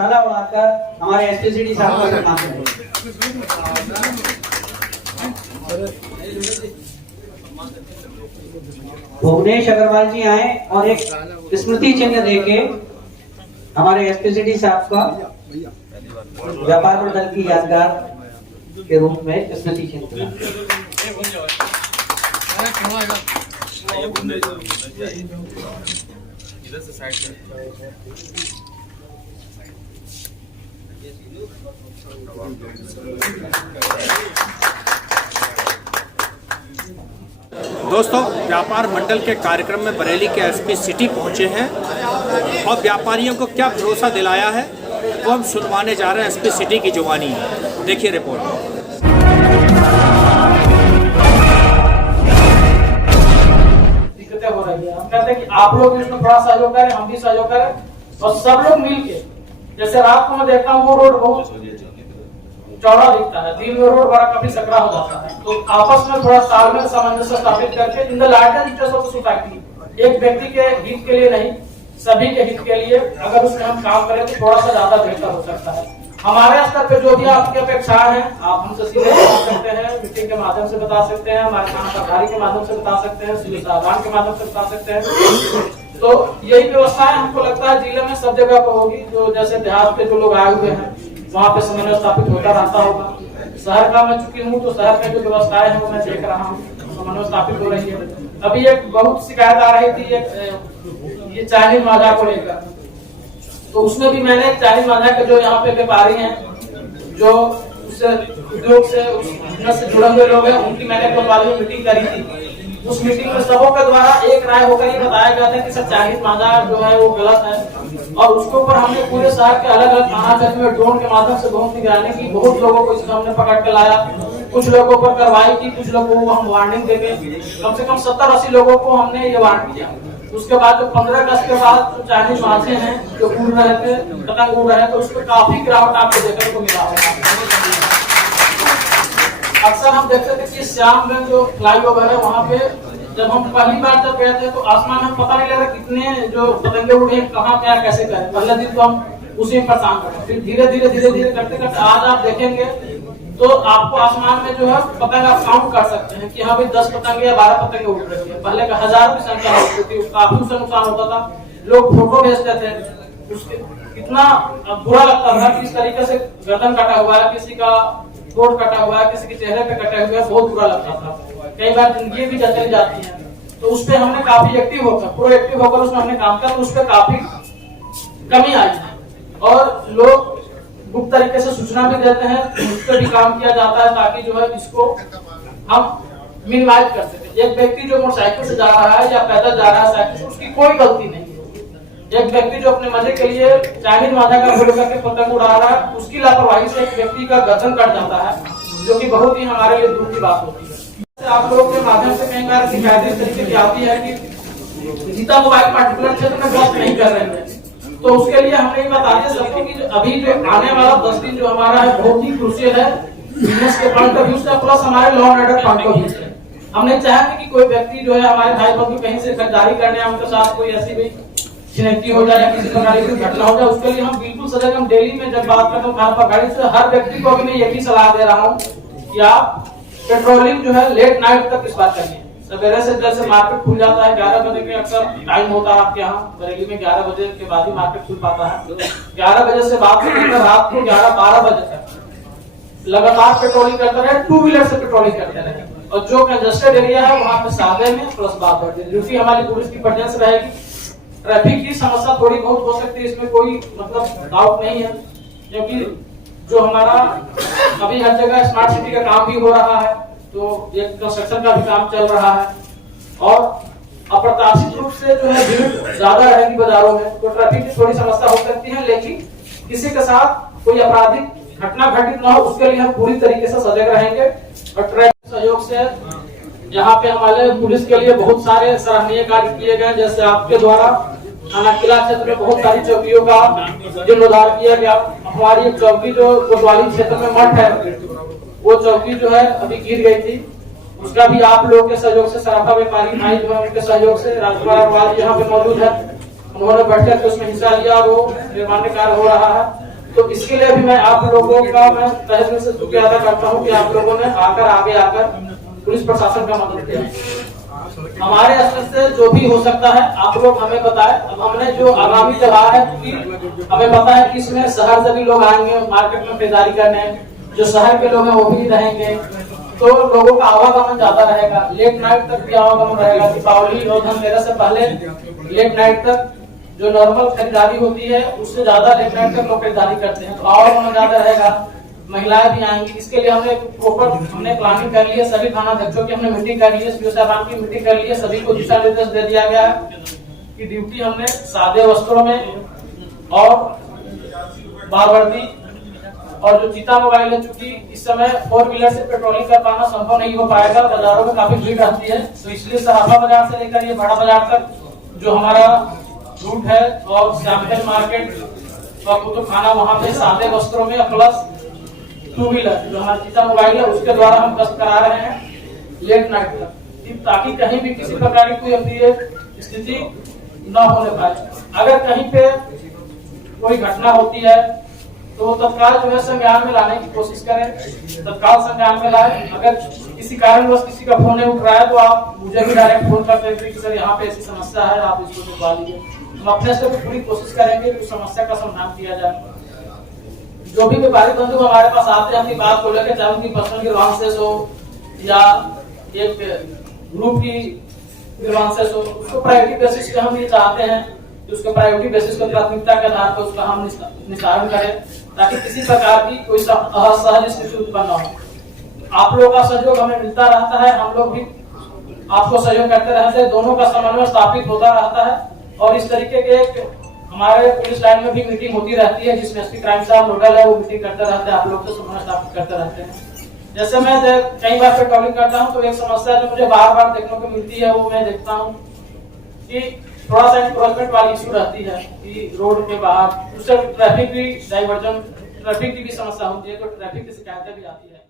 ताला उड़ाकर हमारे एसपीसीडी साहब का सम्मान करें। भुवनेश अग्रवाल जी आए और एक स्मृति चिन्ह देके हमारे एसपीसीडी साहब का व्यापार मंडल की यादगार के रूप में स्मृति चिन्ह। दोस्तों, व्यापार मंडल के कार्यक्रम में बरेली के एसपी सिटी पहुंचे हैं और व्यापारियों को क्या भरोसा दिलाया है वो हम सुनवाने जा रहे हैं एसपी सिटी की जुबानी। देखिए रिपोर्ट। दिक्कतें हो रही है, हम कहते हैं कि आप लोग इसमें थोड़ा सहयोग करें, हम भी सहयोग करें और सब लोग मिलके। जैसे रात को मैं देखता हूँ वो रोड बहुत चौड़ा दिखता है, दिन में रोड बड़ा काफी सकरा हो जाता है, तो आपस में थोड़ा तालमेल सामंजस्य स्थापित करके in the larger interest of society, एक व्यक्ति के हित के लिए नहीं सभी के हित के लिए अगर उसमें हम काम करें तो थोड़ा सा ज्यादा बेहतर हो सकता है। हमारे स्तर पे जो भी आपकी अपेक्षाएं हैं आप हमसे सीधे बता सकते हैं, मीटिंग के माध्यम से बता सकते हैं, हमारे काम सरकारी के माध्यम से बता सकते हैं, सिविल साहबान के माध्यम से बता सकते हैं। तो यही व्यवस्थाएं हमको लगता है जिले में सब जगह पर होगी। जो जैसे देहात के जो लोग आए हुए हैं वहाँ पे समन्वय स्थापित होता रहता होगा। शहर का मैं चुकी हूँ तो शहर में जो व्यवस्थाएं हैं वो मैं देख रहा हूँ, समन्वय स्थापित हो रही है। अभी एक बहुत शिकायत आ रही थी एक ये चाइनीज माजा को लेकर, तो उसमें भी मैंने चाइनीज माजा के जो यहाँ पे व्यापारी हैं जो उससे उद्योग से जुड़े हुए लोग हैं उनकी मैंने कोतवाली में मीटिंग करी थी। उस मीटिंग में सबों के द्वारा एक राय होकर ये बताया गया था कि सर चाइनीज माजा जो है वो गलत है और उसके ऊपर हमने पूरे शहर के अलग अलग थाना क्षेत्र में ड्रोन के माध्यम से बहुत निगरानी की। बहुत लोगों को इसमें हमने पकड़ के लाया, कुछ लोगों पर कार्रवाई की, कुछ लोगों को हम वार्निंग देंगे। कम से कम 70-80 लोगों को हमने ये वार्न किया। उसके बाद जो 15 अगस्त के बाद जो चाइनीज माछे हैं जो उड़ रहे थे, पतंग उड़ रहे थे, उस पर काफी गिरावट आपको देखने को मिला होगा। अक्सर हम देखते थे कि श्याम में जो फ्लाईओवर है वहाँ पे जब हम पहली बार जब गए थे तो आसमान में पता नहीं लगा कितने जो पतंगे उड़े कहाँ क्या कैसे करें। पहले दिन तो हम उसी में परेशान करते, फिर धीरे धीरे करते करते आज आप देखेंगे तो आपको आसमान में जो है पतंग आप काउंट कर सकते हैं कि हाँ भाई 10 पतंगे या 12 पतंगे उड़ रही है। पहले का 1000 की संख्या होती थी, काफी उससे नुकसान होता था। लोग फोटो भेजते थे, उसके कितना बुरा लगता था कि इस तरीके से गर्दन कटा हुआ है, किसी का कोट कटा हुआ है, किसी के चेहरे पे कटा हुआ है, बहुत बुरा लगता था। कई बार जिंदगी भी चली जाती है, तो उस पर हमने काफी एक्टिव होकर प्रोएक्टिव होकर उसमें हमने काम किया, तो उस पर काफी कमी आई है और लोग गुप्त तरीके से सूचना भी देते हैं, उस पर भी काम किया जाता है ताकि जो है इसको हम मिनिमाइज कर सके। एक व्यक्ति जो मोटरसाइकिल से जा रहा है या पैदल जा रहा है साइकिल से, उसकी कोई गलती नहीं है। एक व्यक्ति जो अपने मजे के लिए चाइनीज माजा का भूल करके पतंग उड़ा रहा है, उसकी लापरवाही से एक व्यक्ति का गर्दन कट जाता है, जो कि बहुत ही हमारे लिए दुख की बात होती है। आप लोगों के माध्यम से कई बार शिकायत इस तरीके की आती है कि जीता मोबाइल पार्टिकुलर क्षेत्र में गश्त नहीं कर रहे हैं, तो उसके लिए हमने बता दिया सबको कि अभी जो आने वाला 10 दिन जो हमारा है बहुत ही क्रूशियल है बिजनेस के पॉइंट ऑफ व्यू से, प्लस हमारे law and order point of view से। हम नहीं चाहते कि कोई व्यक्ति जो है हमारे भाई बहन कहीं से खरीदारी करने उनके साथ कोई ऐसी भी छिनैती हो जाए या किसी प्रकार की घटना हो जाए। उसके लिए हम बिल्कुल सजग। हम डेली में जब बात करते हैं वहां पर गाड़ी से हर व्यक्ति को अभी मैं यही सलाह दे रहा हूँ कि आप पेट्रोलिंग जो है लेट नाइट तक इस बात करिए। सवेरे से जैसे मार्केट खुल जाता है 11 बजे के अक्सर टाइम होता है आपके यहाँ बरेली में, 11 बजे के बाद ही मार्केट खुल पाता है। 11 बजे से बात करते रात को 11-12 बजे तक लगातार पेट्रोलिंग करते रहे, 2 व्हीलर से पेट्रोलिंग करते रहे और जो कंजेस्टेड एरिया है वहाँ पे सादे में प्लस बात ड्यूटी हमारी पुलिस की प्रेजेंस रहेगी। ट्रैफिक की समस्या थोड़ी बहुत हो सकती है, इसमें कोई मतलब डाउट नहीं है, क्योंकि जो हमारा अभी हर जगह स्मार्ट सिटी का काम भी हो रहा है, तो एक कंस्ट्रक्शन का भी काम चल रहा है और अप्रत्याशित रूप से जो है भीड़ ज्यादा रहेगी बाजारों में, तो ट्रैफिक की थोड़ी समस्या हो सकती है। लेकिन किसी के साथ कोई आपराधिक घटना घटित न हो उसके लिए हम पूरी तरीके से सजग रहेंगे और ट्रैफिक सहयोग से यहाँ पे हमारे पुलिस के लिए बहुत सारे सराहनीय कार्य किए गए। जैसे आपके द्वारा थाना किला क्षेत्र में बहुत सारी चौकियों का जीर्णोद्धार किया गया। हमारी एक चौकी जो कोतवाली क्षेत्र में मठ है, वो चौकी जो है अभी गिर गई थी, उसका भी आप लोगों के सहयोग से सराफा व्यापारी भाई जो है उनके सहयोग से राजकुमार अग्रवाल यहाँ पे मौजूद है, उन्होंने बैठकर उसमें हिस्सा लिया और वो निर्माण कार्य हो रहा है। तो इसके लिए भी मैं आप लोगों का मैं तहे दिल से शुक्रिया अदा करता हूँ कि आप लोगों ने आगे आकर पुलिस प्रशासन का मदद किया। हमारे स्तर से जो भी हो सकता है आप लोग हमें बताएं। अब हमने जो आगामी त्योहार है, हमें पता है कि इसमें शहर से भी लोग आएंगे मार्केट में खरीदारी करने, जो शहर के लोग हैं वो भी रहेंगे, तो लोगों का आवागमन ज्यादा रहेगा। लेट नाइट तक भी आवागमन रहेगा। दीपावली और धनतेरस से पहले लेट नाइट तक जो नॉर्मल खरीदारी होती है उससे ज्यादा लेट नाइट तक लोग खरीदारी करते हैं, तो आवागमन ज्यादा रहेगा, महिलाएं भी आएंगी। इसके लिए हमने प्रॉपर प्लानिंग कर ली है। सभी थाना अध्यक्षों की हमने मीटिंग कर ली है, सीओ साहब की मीटिंग कर ली है। सभी को दिशा निर्देश दे दिया गया है कि ड्यूटी हमने सादे वस्त्रों में और बावर्दी और जो चीता मोबाइल है, चूंकि इस समय 4 व्हीलर से पेट्रोलिंग कर पाना संभव नहीं हो पाएगा, बाजारों में काफी भीड़ रहती है, तो इसलिए सराफा बाजार से लेकर ये बड़ा बाजार तक जो हमारा रूट है और श्यामगंज मार्केट और कुतुबखाना, वहां पे सादे वस्त्रों में प्लस 2 व्हीलर जो हमारा चीता मोबाइल है उसके द्वारा हम गश्त करा रहे हैं लेट नाइट तक, ताकि कहीं भी किसी प्रकार की कोई अप्रिय स्थिति न होने पाए। अगर कहीं पे कोई घटना होती है तो तत्काल जो है संज्ञान में लाने की कोशिश करें, तत्काल संज्ञान में लाए। अगर किसी कारणवश किसी का फोन नहीं उठ रहा है तो आप मुझे भी डायरेक्ट फोन कर देंगे कि सर यहाँ पे ऐसी समस्या है, आप इसको दिखवा लीजिए। हम अपने से पूरी कोशिश करेंगे कि समस्या का समाधान किया जाए। जो भी व्यापारी बंधु हमारे पास आते हैं अपनी बात को लेकर, चाहे उनकी पर्सनल ग्रीवांसेस हो या एक ग्रुप की ग्रीवांसेस हो, उसको प्रायोरिटी बेसिस पे हम ये चाहते हैं कि उसको प्रायोरिटी बेसिस पर प्राथमिकता के आधार पर उसका हम निस्तारण करें, ताकि किसी प्रकार की कोई असहज स्थिति उत्पन्न न हो। आप लोगों का सहयोग हमें मिलता रहता है, हम लोग भी आपको सहयोग करते रहते हैं, दोनों का समन्वय स्थापित होता रहता है। और इस तरीके के एक हमारे पुलिस लाइन में भी मीटिंग होती रहती है जिसमें एसपी क्राइम साहब नोडल है, वो मीटिंग करते रहते हैं, आप लोग से समन्वय स्थापित करते रहते हैं। जैसे मैं कई बार पेट्रोलिंग करता हूँ तो एक समस्या जो मुझे बार बार देखने को मिलती है, वो मैं देखता हूँ कि थोड़ा सा एनक्रोचमेंट वाली इशू रहती है कि रोड के बाहर उससे ट्रैफिक की भी समस्या होती है, तो ट्रैफिक की शिकायतें भी आती है।